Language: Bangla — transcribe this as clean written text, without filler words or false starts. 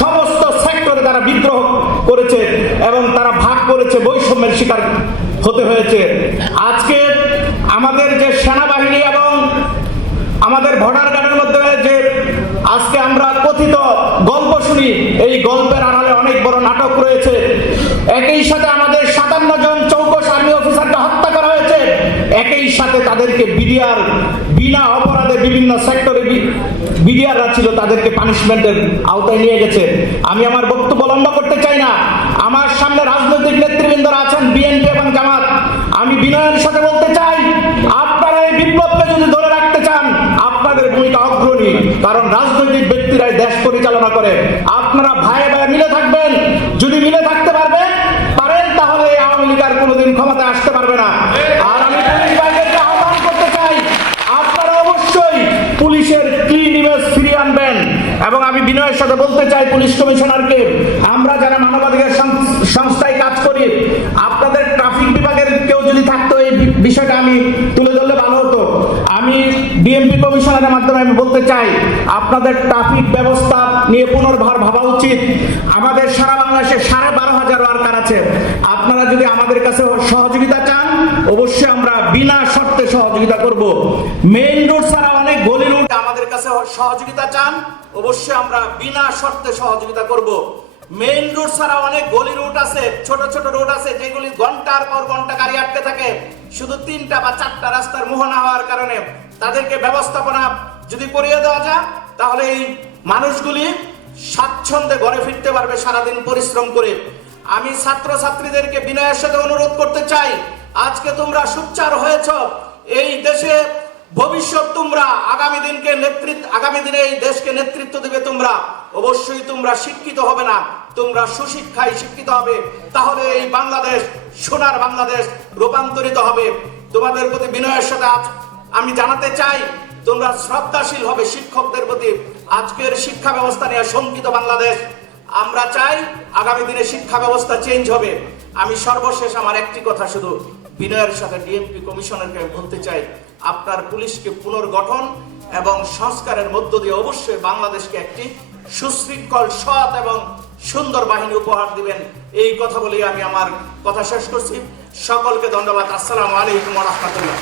সমস্ত সেক্টরে তারা বিদ্রোহ করেছে এবং তারা ভাগ করেছে, বৈষম্যের শিকার হতে হয়েছে। আজকে আমাদের যে সেনাবাহিনী এবং আমাদের ভোটার কার্ডের মধ্যে যে আজকে আমরা কথিত গল্প শুনি, এই গল্পের আড়ালে অনেক বড় নাটক রয়েছে। একই সাথে আমাদের 57 জন চৌকস আর্মি অফিসারকে হত্যা করা হয়েছে, একই সাথে তাদেরকে বিডিআর বিনা অপরাধে বিভিন্ন সেক্টরে বিডিআররা ছিল, তাদেরকে পানিশমেন্টের আওতায় নিয়ে গেছে। আমি আমার বক্তব্য লম্বা করতে চাই না। আমার সামনে রাজনৈতিক নেতৃবৃন্দরা আছেন, বিএনপি এবং জামাত। আমি বিনয়ের সাথে বলতে চাই, আপনারা এই বিপ্লবকে যদি ধরে রাখতে চান, আপনাদের ভূমিকা অগ্রণী, কারণ রাজনৈতিক ব্যক্তিরাই দেশ পরিচালনা করে। আপনারা ভাই ভাই মিলে থাকবেন, যদি মিলে থাকতে পারেন তাহলে আওয়ামী লীগ আর কোনোদিন ক্ষমতায় আসতে পারবে না। আর আমি পুলিশ বাহিনীকে আহ্বান করতে চাই, আপনারা অবশ্যই পুলিশের ক্লিন ইমেজ ফিরিয়ে আনবেন। এবং আমি বিনয়ের সাথে বলতে চাই পুলিশ কমিশনারকে, আমরা যারা মানবাধিকার সংস্থায় কাজ করি, আপনাদের ট্রাফিক বিভাগের কেউ যদি থাকতো এই বিষয়টা আমি তুলে ধরলে ভালো হতো। আমি ডিএমপি কমিশনারের মাধ্যমে আমি বলতে চাই, আপনাদের ট্রাফিক ব্যবস্থা নিয়ে পুনর্বার ভাবা উচিত। আমাদের সারা বাংলাদেশে 12,500 ওয়ার্কার আছে। আপনারা যদি আমাদের কাছে সহযোগিতা চান, অবশ্যই আমরা বিনা শর্তে সহযোগিতা করব। মেইন রোড ছাড়া অনেক গলি রোড আমাদের কাছে সহযোগিতা চান, অবশ্যই আমরা বিনা শর্তে সহযোগিতা করব। মেইন রোড ছাড়া অনেক গলি রুট আছে, ছোট ছোট রোড আছে, যেগুলি ঘন্টার পর ঘন্টা গাড়ি আটকে থাকে, শুধু 3টা বা 4টা রাস্তার মোহনা হওয়ার কারণে। তাদেরকে ব্যবস্থাপনা যদি করিয়ে দেওয়া যায়, তাহলে এই মানুষগুলি স্বাচ্ছন্দ্যে ঘরে ফিরতে পারবে সারাদিন পরিশ্রম করে। আমি ছাত্রছাত্রীদেরকে বিনয়ের সাথে অনুরোধ করতে চাই, আজকে তোমরা সোচ্চার হয়েছ, এই দেশে ভবিষ্যৎ তোমরা, আগামী দিনে এই দেশকে নেতৃত্ব দেবে তোমরা। অবশ্যই তোমরা শিক্ষিত হবে না, তোমরা সুশিক্ষায় শিক্ষিত হবে, তাহলে এই বাংলাদেশ সোনার বাংলাদেশ রূপান্তরিত হবে। তোমাদের প্রতি বিনয়ের সাথে আমি জানাতে চাই, তোমরা শ্রদ্ধাশীল হবে শিক্ষকদের প্রতি। আজকের শিক্ষা ব্যবস্থা নিয়ে শঙ্কিত বাংলাদেশ, আমরা চাই আগামী দিনে শিক্ষা ব্যবস্থা চেঞ্জ হবে। আমি সর্বশেষ আমার একটি কথা শুধু বিনয়ের সাথে ডিএমপি কমিশনারকে বলতে চাই, আপনার পুলিশকে পুনর্গঠন এবং সংস্কারের মধ্য দিয়ে অবশ্যই বাংলাদেশকে একটি সুশৃঙ্খল, সৎ এবং সুন্দর বাহিনী উপহার দিবেন। এই কথা বলেই আমি আমার কথা শেষ করছি। সকলকে ধন্যবাদ। আসসালামু আলাইকুম ওয়া রাহমাতুল্লাহ।